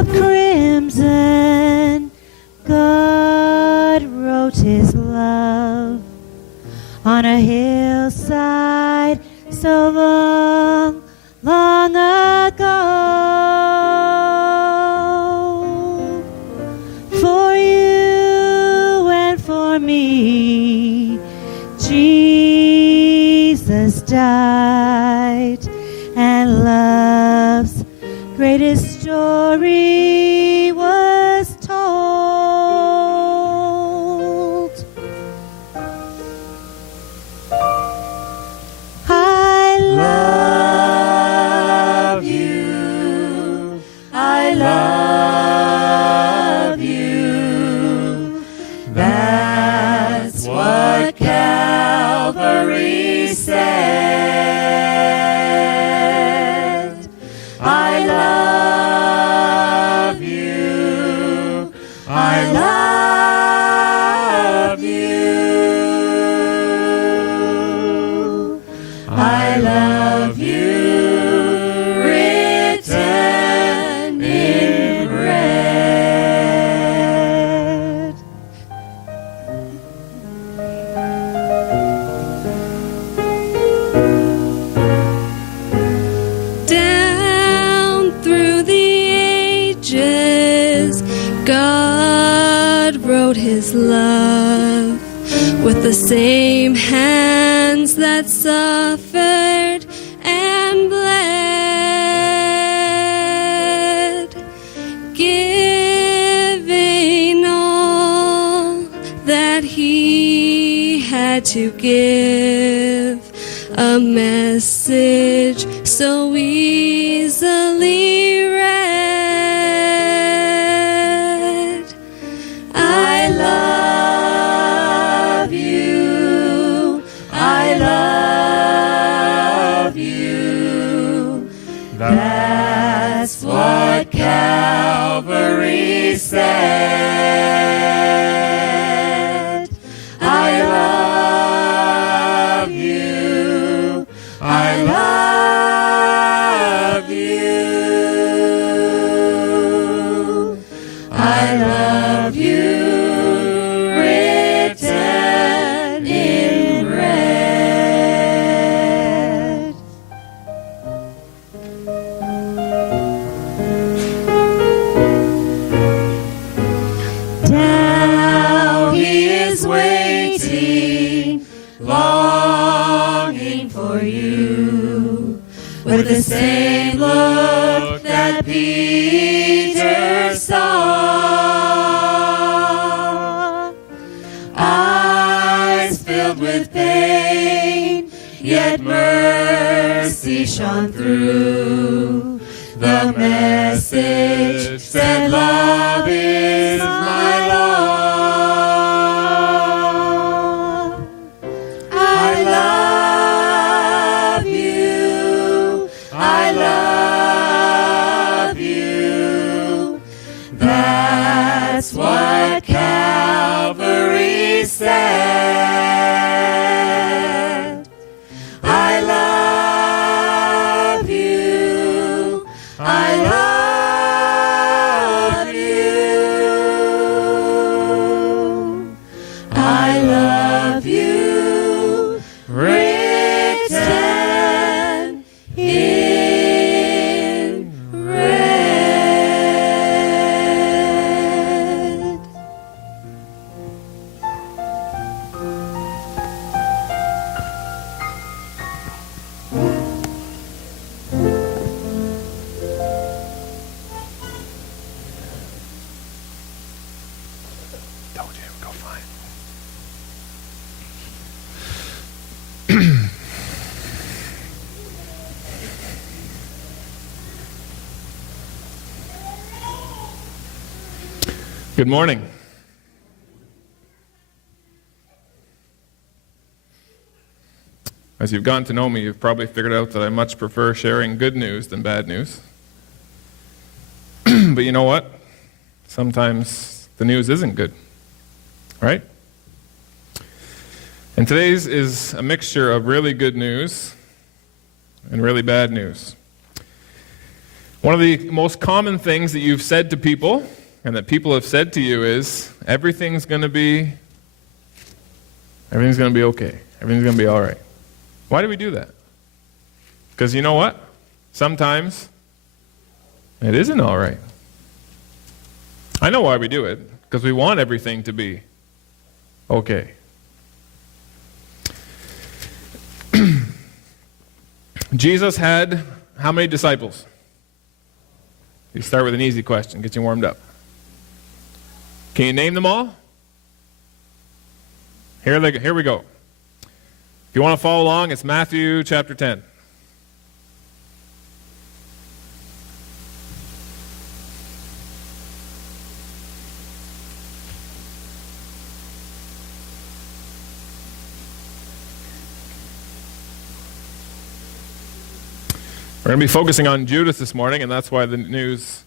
of crimson, God wrote his love on a hillside so long, long ago. For you and for me, Jesus died, and love's greatest story was told. I love you, I love you. That's what Calvary said. I love you, I love you. I love you, written in red. Down through the ages, God wrote his love with the same hands that suffered and bled, giving all that he had to give, a message so easily read. I love you, I love you. That's what Calvary said. I love you, I love you. I love you, written in red. Now he is waiting, longing for you, with the same look that Peter saw. Eyes filled with pain, yet mercy shone through. The message said, love is my law. I love you, I love you. That's what Calvary said. I love you, I love you. I love you, written in red. Told you it would go fine. Good morning. As you've gotten to know me, you've probably figured out that I much prefer sharing good news than bad news. But you know what? Sometimes the news isn't good, right? And today's is a mixture of really good news and really bad news. One of the most common things that you've said to people and that people have said to you is, everything's going to be okay. Everything's going to be all right. Why do we do that? Because you know what? Sometimes it isn't all right. I know why we do it. Because we want everything to be okay. Jesus had how many disciples? You start with an easy question, get you warmed up. Can you name them all? Here we go. If you want to follow along, it's Matthew chapter 10. We're going to be focusing on Judas this morning, and that's why the news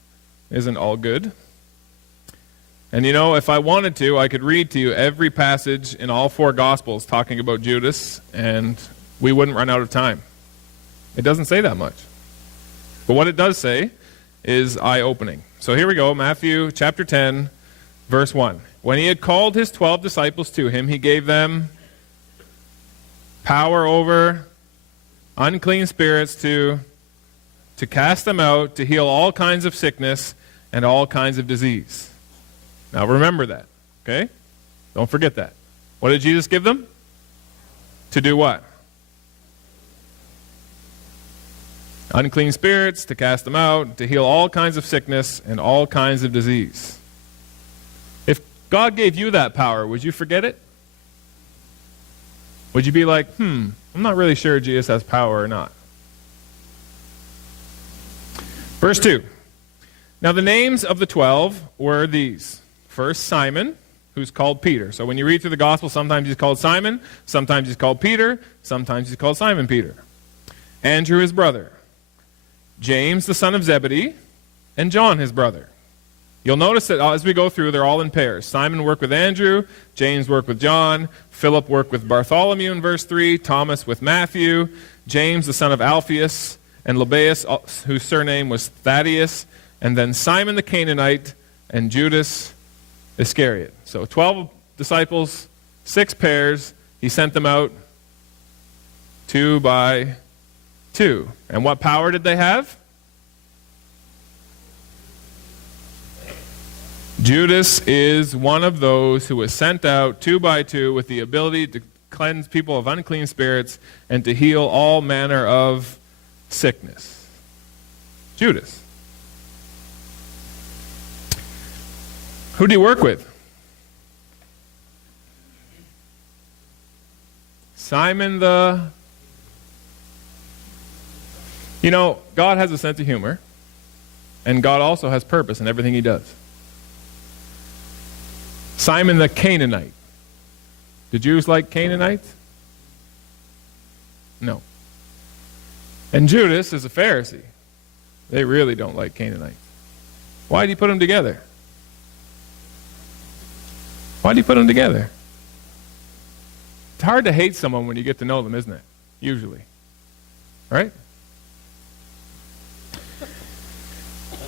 isn't all good. And you know, if I wanted to, I could read to you every passage in all four Gospels talking about Judas, and we wouldn't run out of time. It doesn't say that much. But what it does say is eye-opening. So here we go, Matthew chapter 10, verse 1. When he had called his 12 disciples to him, he gave them power over unclean spirits to cast them out, to heal all kinds of sickness and all kinds of disease. Now remember that, okay? Don't forget that. What did Jesus give them? To do what? Unclean spirits, to cast them out, to heal all kinds of sickness and all kinds of disease. If God gave you that power, would you forget it? Would you be like, I'm not really sure Jesus has power or not? Verse 2. Now the names of the 12 were these. First, Simon, who's called Peter. So when you read through the gospel, sometimes he's called Simon, sometimes he's called Peter, sometimes he's called Simon Peter. Andrew, his brother. James, the son of Zebedee, and John, his brother. You'll notice that as we go through, they're all in pairs. Simon worked with Andrew, James worked with John, Philip worked with Bartholomew in verse 3, Thomas with Matthew, James, the son of Alphaeus, and Lebbaeus, whose surname was Thaddeus, and then Simon the Canaanite, and Judas Iscariot. So 12 disciples, 6 pairs. He sent them out 2 by 2. And what power did they have? Judas is one of those who was sent out 2 by 2 with the ability to cleanse people of unclean spirits and to heal all manner of sickness. Judas. Who do you work with? Simon the... You know, God has a sense of humor, and God also has purpose in everything he does. Simon the Canaanite. Do Jews like Canaanites? No. And Judas is a Pharisee. They really don't like Canaanites. Why did he put them together? Why did he put them together? It's hard to hate someone when you get to know them, isn't it? Usually. Right?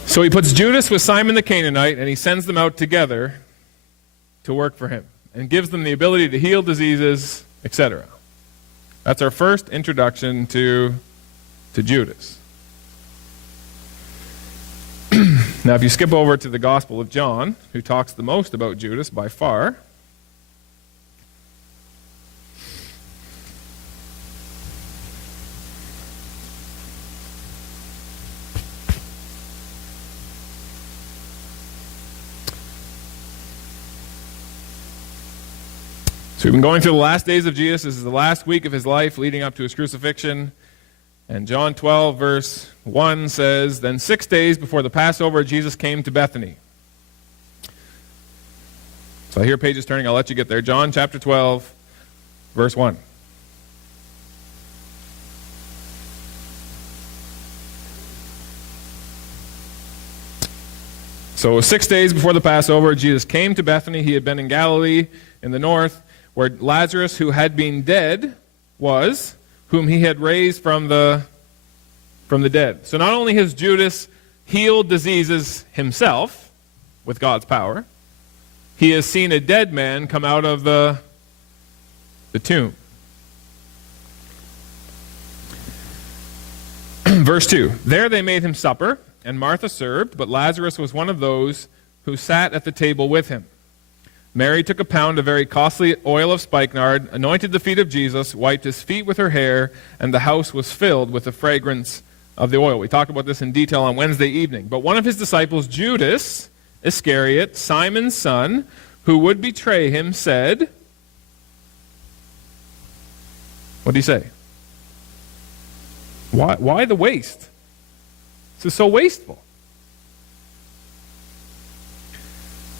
So he puts Judas with Simon the Canaanite, and he sends them out together to work for him, and gives them the ability to heal diseases, etc. That's our first introduction to Judas. Now, if you skip over to the Gospel of John, who talks the most about Judas by far, so we've been going through the last days of Jesus. This is the last week of his life leading up to his crucifixion. And John 12, verse 1 says, Then 6 days before the Passover, Jesus came to Bethany. So I hear pages turning. I'll let you get there. John chapter 12, verse 1. So 6 days before the Passover, Jesus came to Bethany. He had been in Galilee in the north, where Lazarus, who had been dead, was, whom he had raised from the dead. So not only has Judas healed diseases himself with God's power. He has seen a dead man come out of the tomb. Verse 2, there they made him supper, and Martha served, but Lazarus was one of those who sat at the table with him. Mary took a pound of very costly oil of spikenard, anointed the feet of Jesus, wiped his feet with her hair, and the house was filled with the fragrance of the oil. We talked about this in detail on Wednesday evening. But one of his disciples, Judas Iscariot, Simon's son, who would betray him, said, what did he say? Why the waste? This is so wasteful.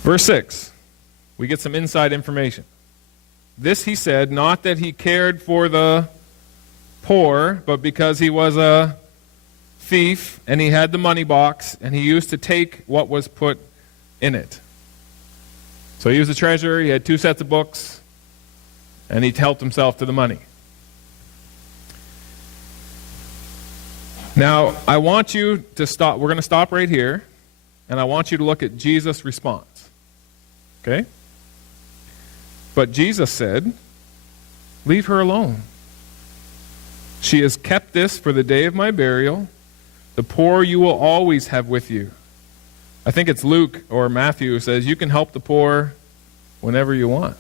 Verse 6, we get some inside information. This he said, not that he cared for the poor, but because he was a thief and he had the money box and he used to take what was put in it. So he was a treasurer, he had 2 sets of books, and he helped himself to the money. Now, I want you to stop. We're going to stop right here, and I want you to look at Jesus' response. Okay? But Jesus said, leave her alone. She has kept this for the day of my burial. The poor you will always have with you. I think it's Luke or Matthew who says, you can help the poor whenever you want.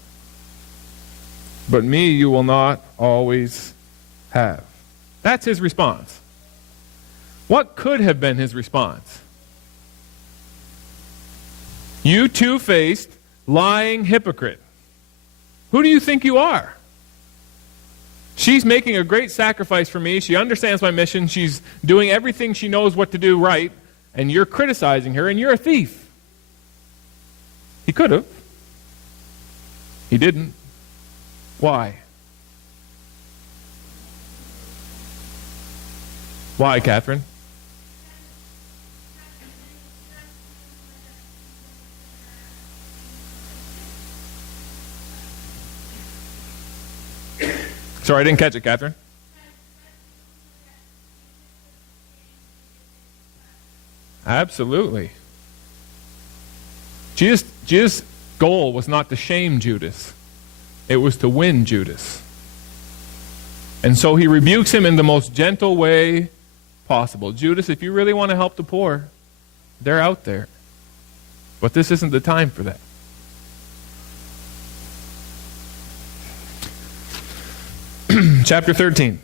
But me you will not always have. That's his response. What could have been his response? You two-faced, lying hypocrite. Who do you think you are? She's making a great sacrifice for me. She understands my mission. She's doing everything she knows what to do right. And you're criticizing her, and you're a thief. He could have. He didn't. Why? Why, Catherine? Sorry, I didn't catch it, Catherine. Absolutely. Jesus' goal was not to shame Judas. It was to win Judas. And so he rebukes him in the most gentle way possible. Judas, if you really want to help the poor, they're out there. But this isn't the time for that. Chapter 13.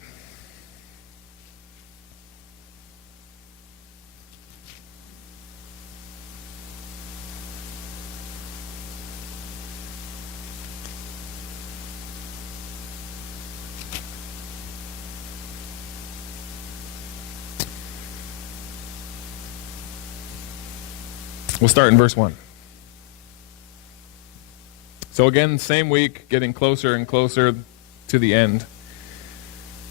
We'll start in verse 1. So again, same week, getting closer and closer to the end.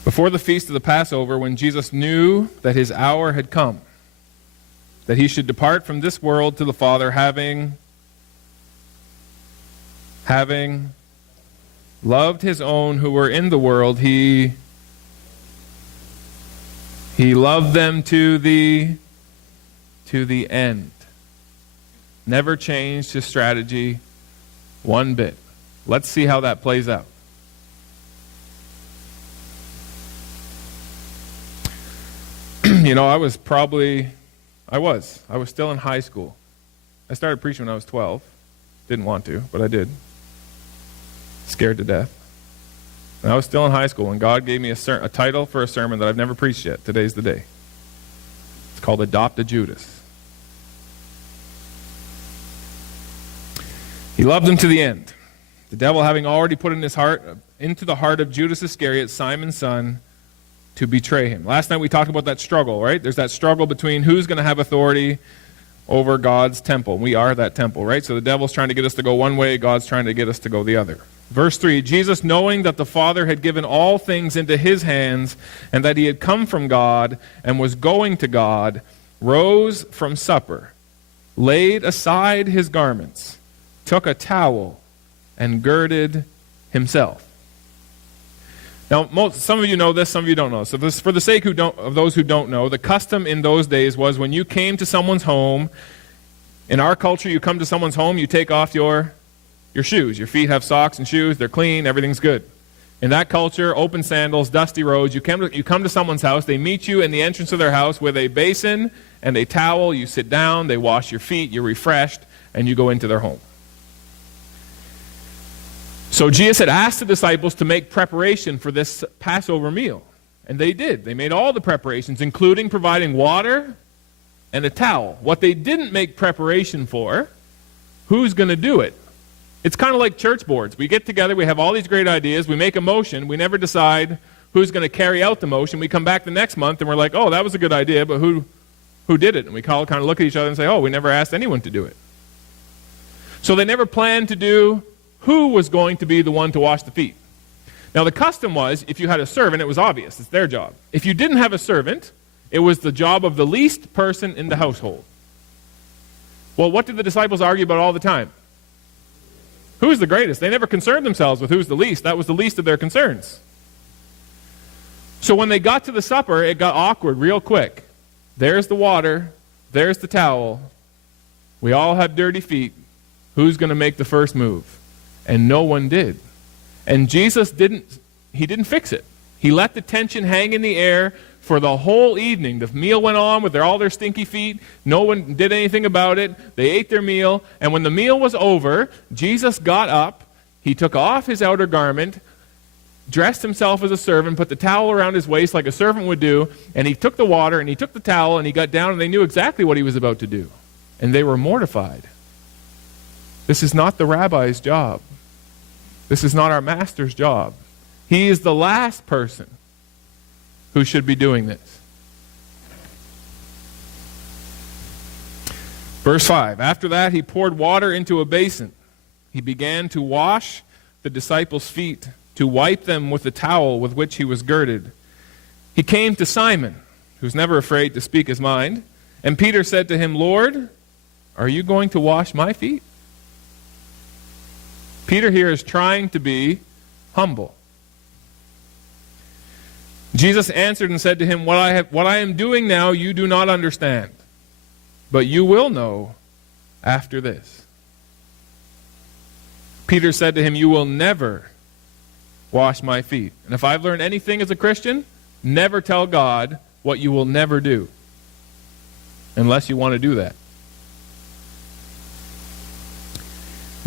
Before the feast of the Passover, when Jesus knew that his hour had come, that he should depart from this world to the Father, having loved his own who were in the world, he loved them to the end. Never changed his strategy one bit. Let's see how that plays out. You know, I was still in high school. I started preaching when I was 12. Didn't want to, but I did. Scared to death. And I was still in high school, and God gave me a title for a sermon that I've never preached yet. Today's the day. It's called Adopt a Judas. He loved him to the end. The devil having already put into the heart of Judas Iscariot, Simon's son, to betray him. Last night we talked about that struggle, right? There's that struggle between who's going to have authority over God's temple. We are that temple, right? So the devil's trying to get us to go one way, God's trying to get us to go the other. Verse 3, Jesus, knowing that the Father had given all things into his hands, and that he had come from God and was going to God, rose from supper, laid aside his garments, took a towel, and girded himself. Now, some of you know this, some of you don't know. So this, for the sake of those who don't know, the custom in those days was when you came to someone's home, in our culture, you come to someone's home, you take off your shoes. Your feet have socks and shoes, they're clean, everything's good. In that culture, open sandals, dusty roads, you come to someone's house, they meet you in the entrance of their house with a basin and a towel, you sit down, they wash your feet, you're refreshed, and you go into their home. So Jesus had asked the disciples to make preparation for this Passover meal. And they did. They made all the preparations, including providing water and a towel. What they didn't make preparation for, who's going to do it? It's kind of like church boards. We get together, we have all these great ideas, we make a motion, we never decide who's going to carry out the motion. We come back the next month and we're like, oh, that was a good idea, but who did it? And we kind of look at each other and say, oh, we never asked anyone to do it. So they never planned to do who was going to be the one to wash the feet. Now the custom was, if you had a servant, it was obvious. It's their job. If you didn't have a servant, it was the job of the least person in the household. Well, what did the disciples argue about all the time? Who's the greatest? They never concerned themselves with who's the least. That was the least of their concerns. So when they got to the supper, it got awkward real quick. There's the water. There's the towel. We all have dirty feet. Who's going to make the first move? And no one did. And Jesus didn't fix it. He let the tension hang in the air for the whole evening. The meal went on with all their stinky feet. No one did anything about it. They ate their meal. And when the meal was over, Jesus got up. He took off his outer garment, dressed himself as a servant, put the towel around his waist like a servant would do, and he took the water and he took the towel and he got down and they knew exactly what he was about to do. And they were mortified. This is not the rabbi's job. This is not our master's job. He is the last person who should be doing this. Verse 5, after that he poured water into a basin. He began to wash the disciples' feet, to wipe them with the towel with which he was girded. He came to Simon, who's never afraid to speak his mind, and Peter said to him, Lord, are you going to wash my feet? Peter here is trying to be humble. Jesus answered and said to him, what I am doing now you do not understand, but you will know after this. Peter said to him, you will never wash my feet. And if I've learned anything as a Christian, never tell God what you will never do, unless you want to do that.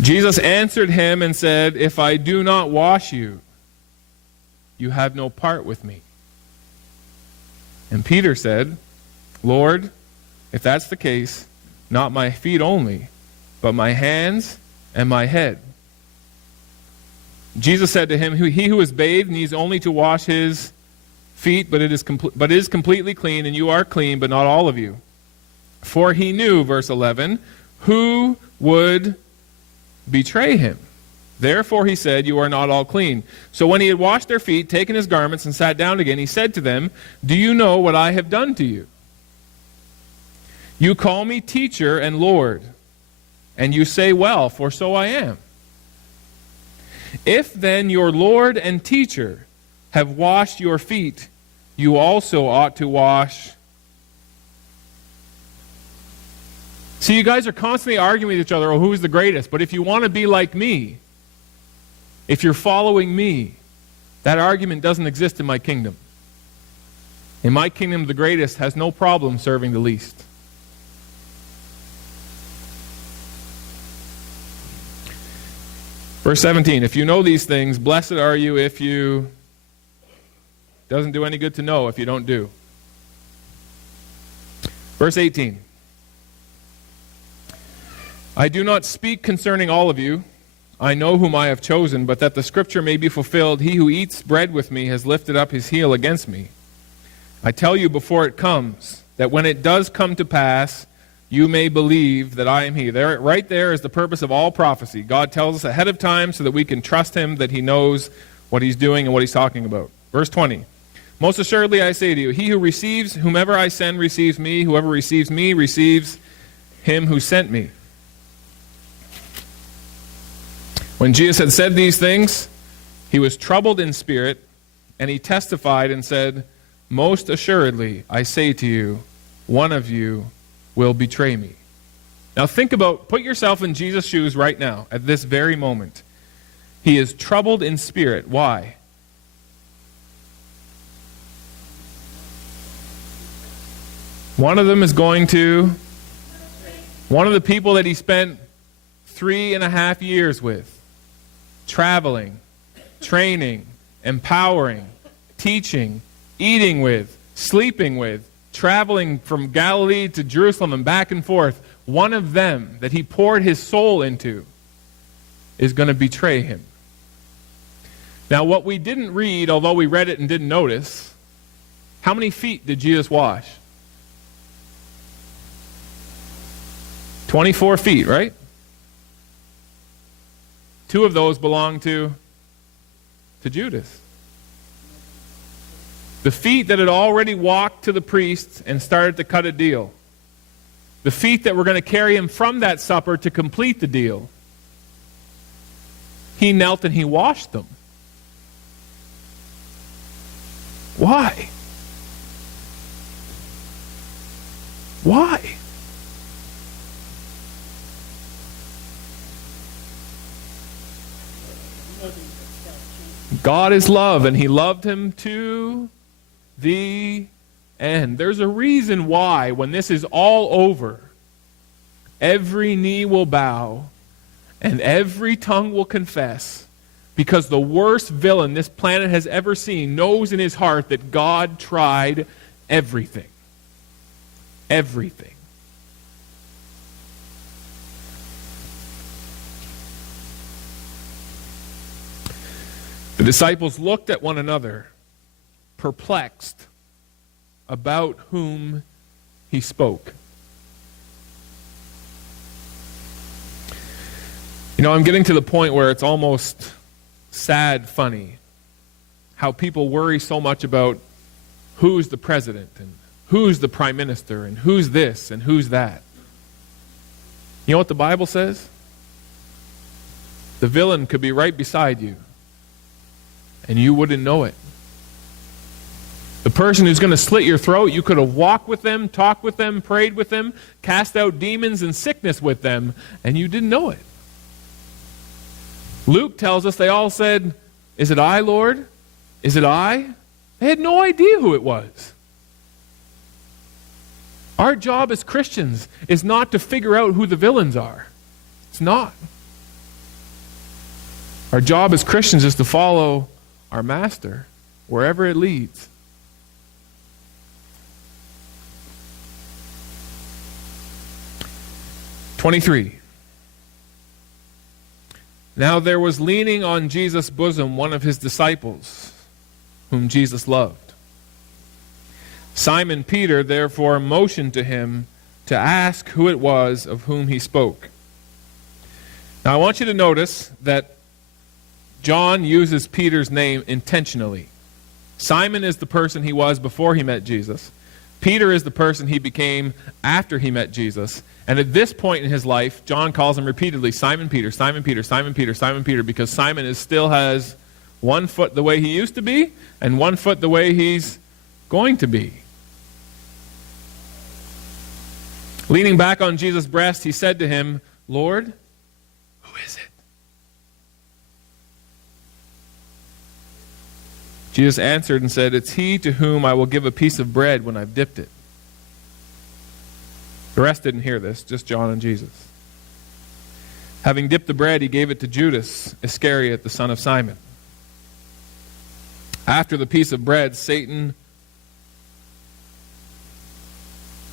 Jesus answered him and said, if I do not wash you, you have no part with me. And Peter said, Lord, if that's the case, not my feet only, but my hands and my head. Jesus said to him, he who is bathed needs only to wash his feet, but is completely clean, and you are clean, but not all of you. For he knew, verse 11, who would betray him. Therefore he said, you are not all clean. So when he had washed their feet, taken his garments, and sat down again, he said to them, do you know what I have done to you? You call me teacher and Lord, and you say, well, for so I am. If then your Lord and teacher have washed your feet, you also ought to wash. See, you guys are constantly arguing with each other, oh, who's the greatest? But if you want to be like me, if you're following me, that argument doesn't exist in my kingdom. In my kingdom, the greatest has no problem serving the least. Verse 17, if you know these things, blessed are you if you... Doesn't do any good to know if you don't do. Verse 18, I do not speak concerning all of you. I know whom I have chosen, but that the scripture may be fulfilled, he who eats bread with me has lifted up his heel against me. I tell you before it comes, that when it does come to pass, you may believe that I am he. Right there is the purpose of all prophecy. God tells us ahead of time so that we can trust him, that he knows what he's doing and what he's talking about. Verse 20, most assuredly I say to you, he who receives whomever I send receives me. Whoever receives me receives him who sent me. When Jesus had said these things, he was troubled in spirit And he testified and said, "Most assuredly, I say to you, one of you will betray me." Now put yourself in Jesus' shoes right now, at this very moment. He is troubled in spirit. Why? One of them is one of the people that he spent 3.5 years with, traveling, training, empowering, teaching, eating with, sleeping with, traveling from Galilee to Jerusalem and back and forth. One of them that he poured his soul into is going to betray him. Now, what we didn't read, although we read it and didn't notice, how many feet did Jesus wash? 24 feet, right? 2 of those belong to Judas. The feet that had already walked to the priest and started to cut a deal. The feet that were going to carry him from that supper to complete the deal. He knelt and he washed them. Why? Why? God is love, and he loved him to the end. There's a reason why, when this is all over, every knee will bow and every tongue will confess, because the worst villain this planet has ever seen knows in his heart that God tried everything. Everything. The disciples looked at one another, perplexed about whom he spoke. I'm getting to the point where it's almost sad funny how people worry so much about who's the president and who's the prime minister and who's this and who's that. You know what the Bible says? The villain could be right beside you, and you wouldn't know it. The person who's going to slit your throat, you could have walked with them, talked with them, prayed with them, cast out demons and sickness with them, and you didn't know it. Luke tells us they all said, "Is it I, Lord? Is it I?" They had no idea who it was. Our job as Christians is not to figure out who the villains are. It's not. Our job as Christians is to follow our Master wherever it leads. (23) Now there was leaning on Jesus' bosom one of his disciples, whom Jesus loved. Simon Peter therefore motioned to him to ask who it was of whom he spoke. Now I want you to notice that John uses Peter's name intentionally. Simon is the person he was before he met Jesus. Peter is the person he became after he met Jesus. And at this point in his life, John calls him repeatedly Simon Peter, Simon Peter, Simon Peter, Simon Peter, because Simon still has one foot the way he used to be and one foot the way he's going to be. Leaning back on Jesus' breast, he said to him, "Lord, who is it?" Jesus answered and said, "It's he to whom I will give a piece of bread when I've dipped it." The rest didn't hear this, just John and Jesus. Having dipped the bread, he gave it to Judas Iscariot, the son of Simon. After the piece of bread, Satan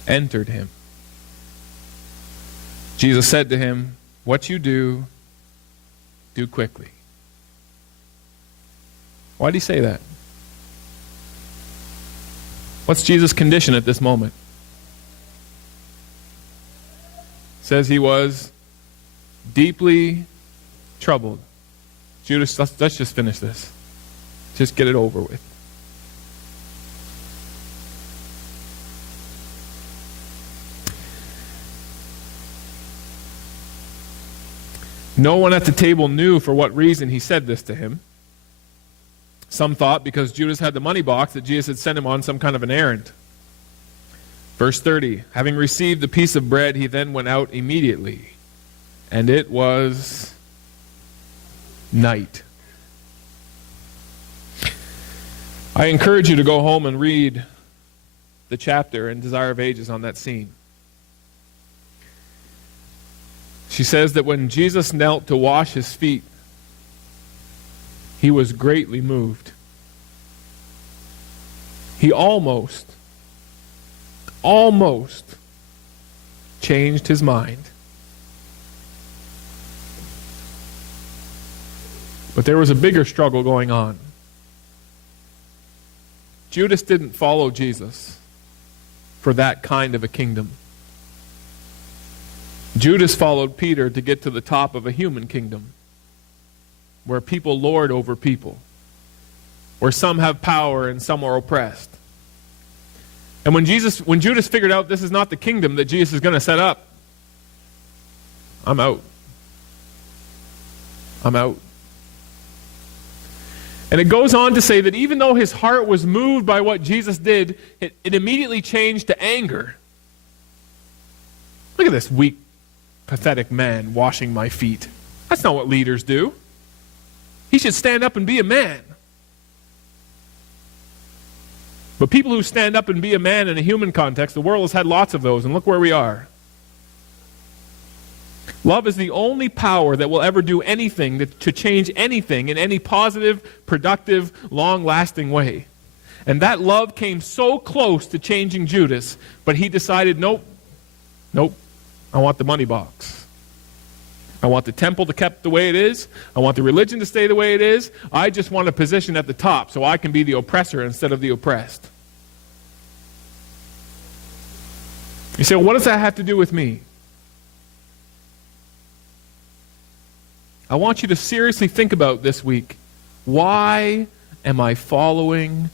entered him. Jesus said to him, "What you do, do quickly." Why did he say that? What's Jesus' condition at this moment? Says he was deeply troubled. Judas, let's just finish this. Just get it over with. No one at the table knew for what reason he said this to him. Some thought because Judas had the money box that Jesus had sent him on some kind of an errand. Verse 30, having received the piece of bread, he then went out immediately, and it was night. I encourage you to go home and read the chapter in Desire of Ages on that scene. She says that when Jesus knelt to wash his feet, he was greatly moved. He almost changed his mind. But there was a bigger struggle going on. Judas didn't follow Jesus for that kind of a kingdom. Judas followed Peter to get to the top of a human kingdom, where people lord over people, where some have power and some are oppressed. And when Judas figured out this is not the kingdom that Jesus is going to set up, I'm out. I'm out. And it goes on to say that even though his heart was moved by what Jesus did, it immediately changed to anger. Look at this weak, pathetic man washing my feet. That's not what leaders do. He should stand up and be a man. But people who stand up and be a man in a human context, the world has had lots of those, and look where we are. Love is the only power that will ever do anything to change anything in any positive, productive, long-lasting way. And that love came so close to changing Judas, but he decided, nope, I want the money box. I want the temple to kept the way it is. I want the religion to stay the way it is. I just want a position at the top so I can be the oppressor instead of the oppressed. You say, well, what does that have to do with me? I want you to seriously think about this week. Why am I following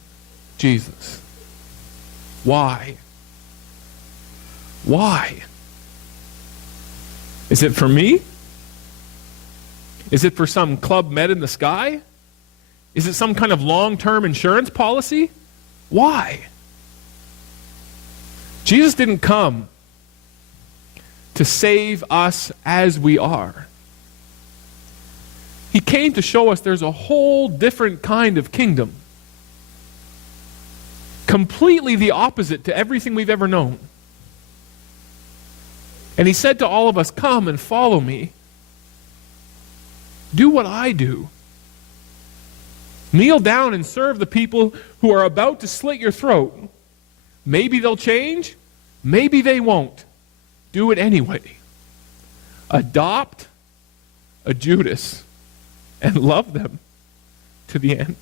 Jesus? Why? Why? Is it for me? Is it for some Club Med in the sky? Is it some kind of long-term insurance policy? Why? Jesus didn't come to save us as we are. He came to show us there's a whole different kind of kingdom. Completely the opposite to everything we've ever known. And he said to all of us, come and follow me. Do what I do. Kneel down and serve the people who are about to slit your throat. Maybe they'll change. Maybe they won't. Do it anyway. Adopt a Judas and love them to the end.